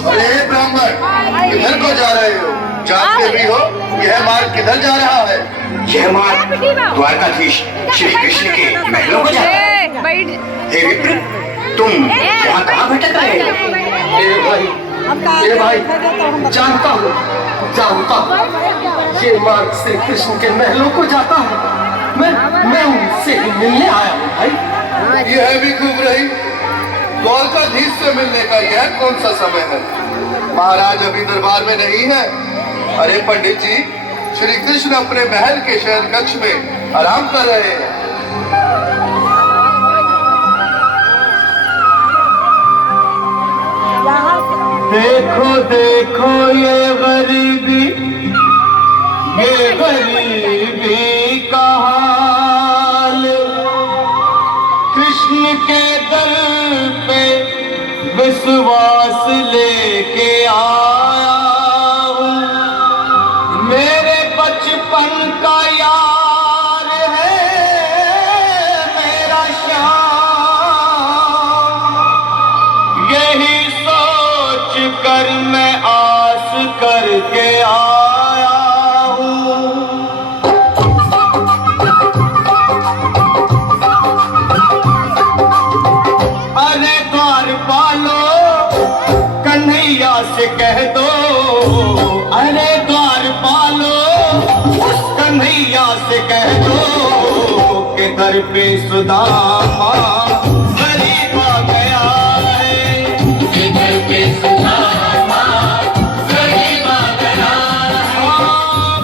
अरे ब्राह्मण, किधर को जा रहे हो? जानते भी हो यह मार्ग किधर जा रहा है? यह मार्ग द्वारकाधीश श्री कृष्ण के महलों को जाता है। हे विप्र, तुम यहाँ कहाँ भटक रहे हो? ये भाई जानता हूँ ये मार्ग श्री कृष्ण के महलों को जाता है। मैं उनसे ही मिलने आया हूँ भाई। यह भी खूब रही, द्वारकाधीश से मिलने का यह कौन सा समय है? महाराज अभी दरबार में नहीं है। अरे पंडित जी, श्री कृष्ण अपने महल के शयन कक्ष में आराम कर रहे हैं। देखो देखो ये गरीबी का हाल, कृष्ण के दर पे विश्वास लेके आया हूँ। मेरे बचपन का यार है मेरा श्याम, यही सोच कर मैं आस करके आया हूँ। अरे द्वारपालो कन्हैया से कह दो, अरे द्वारपालो उस कन्हैया से कह दो कि दर पे सुदामा गरीब आ गया है, कि दर पे सुदामा गरीब आ गया है।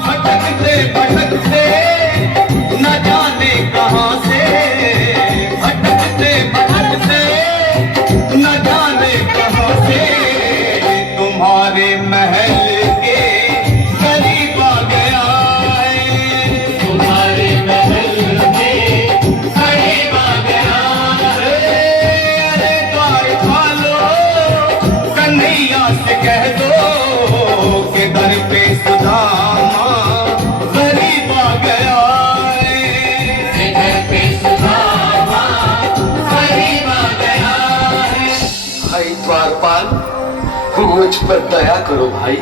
भटकते भटकते न जाने कहाँ से, भटकते भटकते न जाने कहाँ से तुम्हारे महल के करीब आ गया है, तुम्हारे महल के करीब आ गया है। अरे द्वारपालो कन्हैया से कह दो कि दर पे सुदामा गरीब आ गया है, दर पे सुदामा गरीब आ गया है। भाई द्वारपाल, मुझ पर दया करो भाई।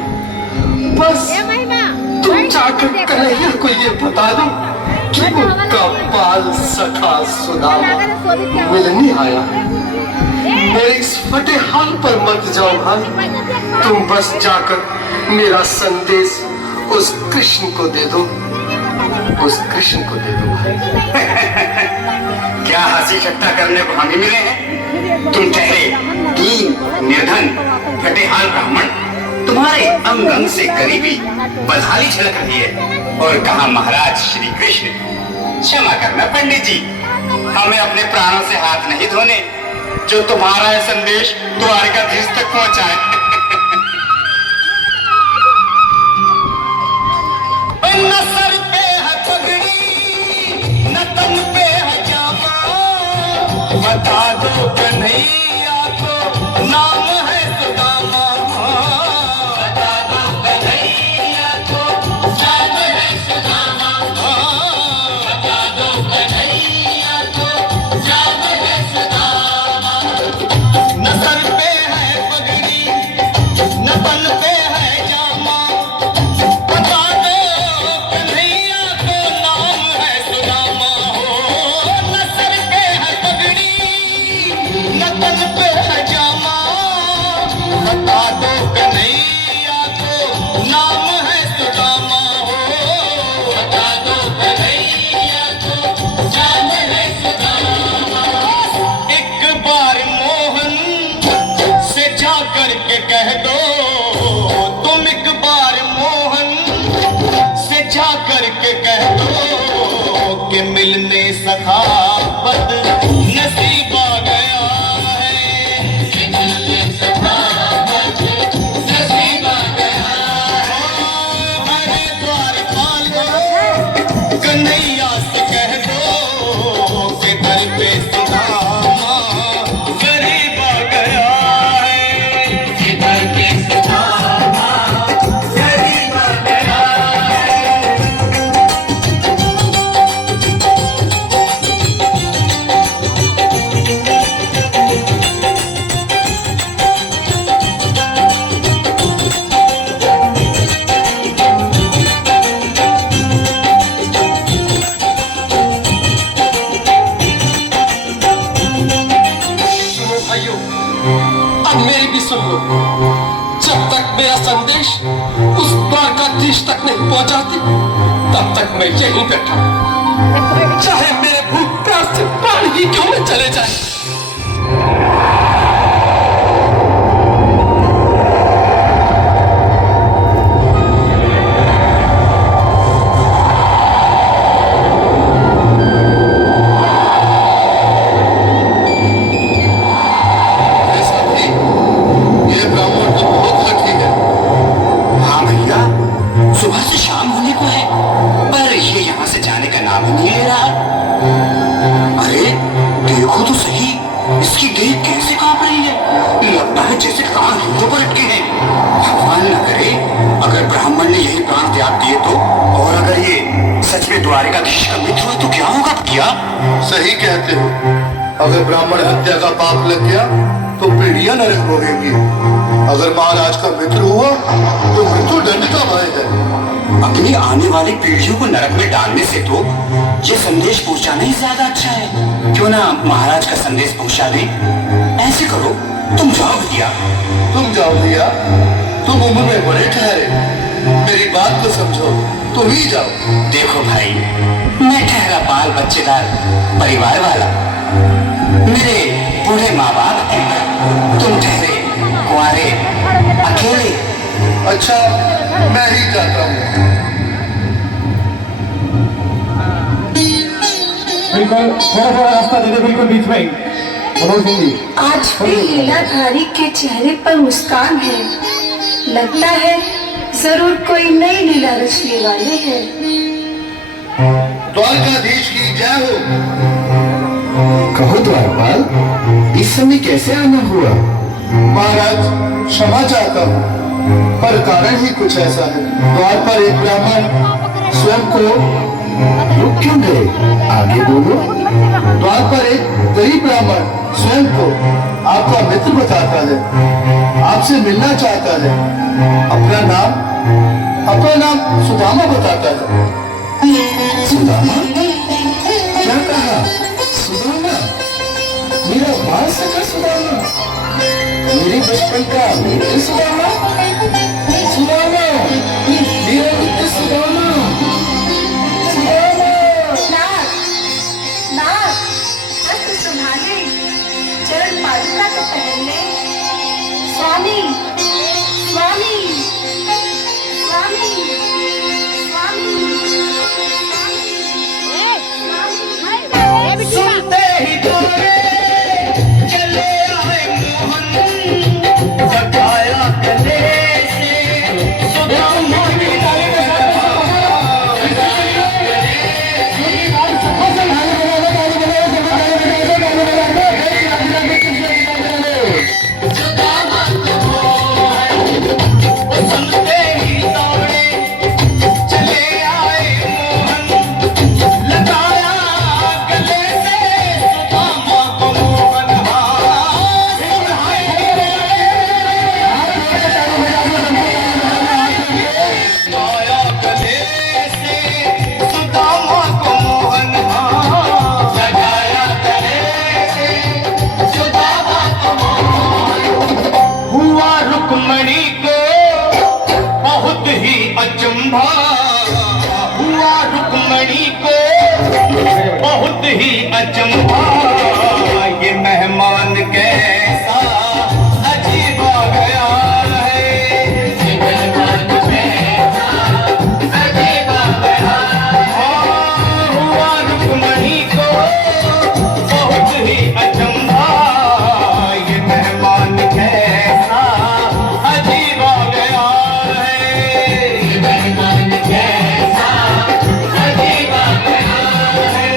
बस तुम जाकर कन्हैया को ये बता दो कि उनका बाल सखा सुदामा मिलने आया है। मेरे इस फटे हाल पर मत जाओ भाई, तुम बस जाकर मेरा संदेश उस कृष्ण को दे दो, उस कृष्ण को दे दो भाई। क्या हंसी ठट्टा करने को हमें मिले हैं? तुम ठहरे दीन निर्धन फटेहाल ब्राह्मण, तुम्हारे अंग अंग से गरीबी बदहाली झलक रही है। और कहा महाराज श्री कृष्ण? क्षमा करना पंडित जी, हमें अपने प्राणों से हाथ नहीं धोने जो तुम्हारा यह संदेश द्वारकाधीश तक पहुंचाए। न सर पे है पगड़ी, न तन पे है जामा, बता दो कन्हैया को नाम है सुदामा, बता दो कन्हैया को नाम है सुदामा, बता दो कन्हैया को नाम है सुदामा। न सर पे है पगड़ी, न तन पे है जामा, बता दो कन्हैया को नाम है सुदामा। हो न सर पे है पगड़ी, न तन पे है जामा, बता दो कन्हैया को नाम है सुदामा। हो बता दो कन्हैया को नाम है सुदामा। एक बार मोहन से जा करके कह दो, तुम एक बार मोहन से जा करके कह दो कि मिलने सखावत नसीब आ गया है, कि मिलने सखावत नसीब आ गया है। अरे द्वारपालो कन्हैया से कह दो कि दर पे सुदामा गरीब आ गया है, कि दर पे सुदामा गरीब आ गया है। आज मेरी भी सुन लो। जब तक मेरा संदेश उस द्वारकाधीश तक नहीं पहुंचाती, तब तक मैं यहीं बैठा हूं। चाहे मेरे भूख प्यास से प्राण ही क्यों न चले जाए। सुबह से शाम होने को है, पर ये यहाँ से जाने का नाम ही नहीं ले रहा। अरे देखो तो सही, इसकी देह कैसे कांप रही है। लगता है जैसे प्राण हीरों पर अटके हैं। भगवान न करे अगर ब्राह्मण ने यही प्राण त्याग दिए तो, और अगर ये सच में द्वारिकाधीश का मित्र हुआ तो क्या होगा भैया? सही कहते हो। अगर ब्राह्मण हत्या का पाप लग गया तो पीढ़ियां नरक भोगेंगी। अगर महाराज का मित्र हुआ तो मृत्यु दंड का भय है। अपनी आने वाली पीढ़ियों को नरक में डालने से तो ये संदेश पहुंचाना ही ज्यादा अच्छा है। क्यों ना महाराज का संदेश पहुंचा दें। ऐसे करो, तुम जाओ भैया। तुम जाओ भैया, तुम उम्र में बड़े ठहरे, मेरी बात को समझो, तुम ही जाओ। देखो भाई, मैं ठहरा बाल बच्चेदार परिवार वाला, मेरे बूढ़े माँ बाप हैं। तुम ठहरे कुंवारे अकेले। अच्छा, मैं ही जाता हूँ। बिल्कुल थोड़ा रास्ता दे दे, बिल्कुल बीच में। मनोज सिंह जी, आज भी लीलाधारी के चेहरे पर मुस्कान है। लगता है जरूर कोई नई लीला रचने वाले हैं। द्वारकाधीश की जय हो। कहो द्वारपाल, इस समय कैसे आना हुआ? महाराज क्षमा चाहता हूँ, पर कारण ही कुछ ऐसा है। द्वार पर एक ब्राह्मण स्वयं को रुक क्यों गए? आगे बोलो। द्वार पर एक गरीब ब्राह्मण स्वयं को आपका मित्र बताता है, आपसे मिलना चाहता है। अपना नाम सुदामा बताता है। सुदामा? क्या कहा? सुदामा? मेरा बाल सखा सुदामा? मेरे बचपन का मित्र सुदामा? सुदामा, मेरा मित्र सुदामा। संभाले, चरण पादुका तो पहन ले। स्वामी, स्वामी, स्वामी, स्वामी, सुनते ही तोरे चले आए मोहन, सखाया गले से सुदामा। हुआ रुक्मणी को बहुत ही अचंभा, ये मेहमान कैसा अजीब आ गया है। ये मेहमान कैसा अजीब आ गया है। हुआ रुक्मणी को बहुत ही अचंभा, ये मेहमान कैसा अजीब आ गया है। ये मेहमान कैसा अजीब आ गया है।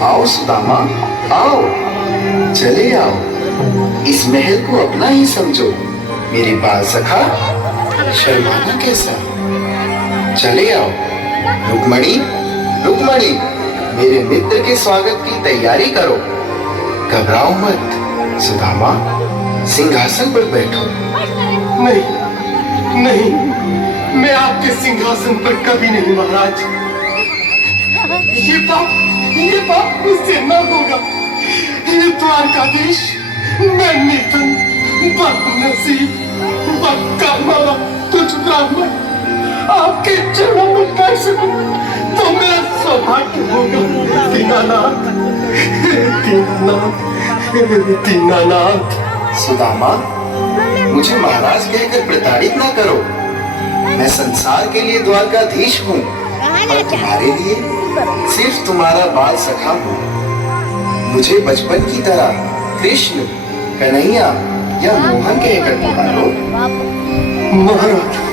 आओ सुदामा, आओ, चले आओ। इस महल को अपना ही समझो। मेरे बाल सखा, शर्माना कैसा? चले आओ, रुक्मणी, रुक्मणी, मेरे मित्र के स्वागत की तैयारी करो। घबराओ मत सुदामा, सिंहासन पर बैठो। नहीं नहीं, मैं आपके सिंहासन पर कभी नहीं महाराज। ये पाप मुझसे न होगा। ये द्वारकाधीश, मैं निर्धन, बदनसीब, बदकामा तुझ ब्राह्मण आपके चरणों में बैठ सकूं तो मेरा सौभाग्य होगा। दीनानाथ, दीनानाथ, दीनानाथ। सुदामा, मुझे महाराज कहकर प्रताड़ित ना करो। मैं संसार के लिए द्वारकाधीश हूँ और तुम्हारे लिए सिर्फ तुम्हारा बाल सखा हूँ। मुझे बचपन की तरह कृष्ण, कन्हैया या मोहन कहकर पुकारो। महाराज,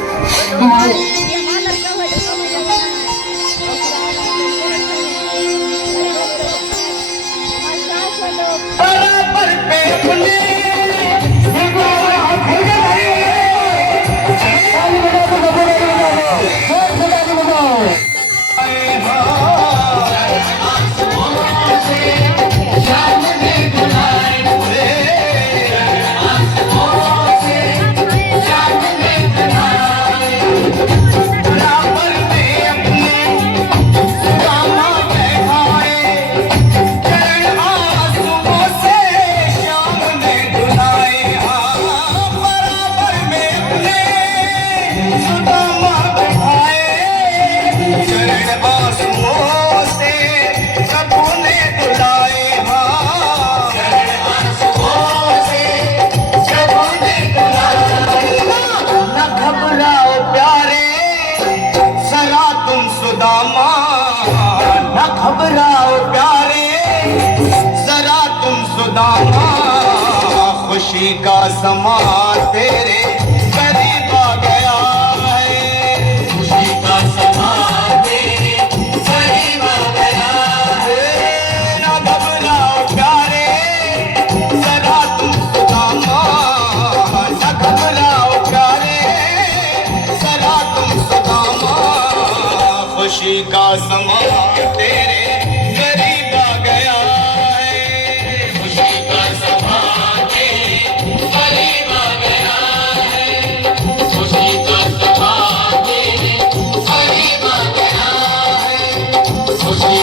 घबराओ प्यारे, जरा तुम सुदामा, खुशी का समा तेरे करीब आ गया है। खुशी का समा तेरे करीब आ गया है। ना घबराओ प्यारे, जरा तुम सुदामा, ना घबराओ प्यारे, जरा तुम सुदामा, खुशी का समा तेरे करीब आ गया है। खुशी का समा तेरे करीब आ गया है। खुशी का समा तेरे करीब आ गया है। खुशी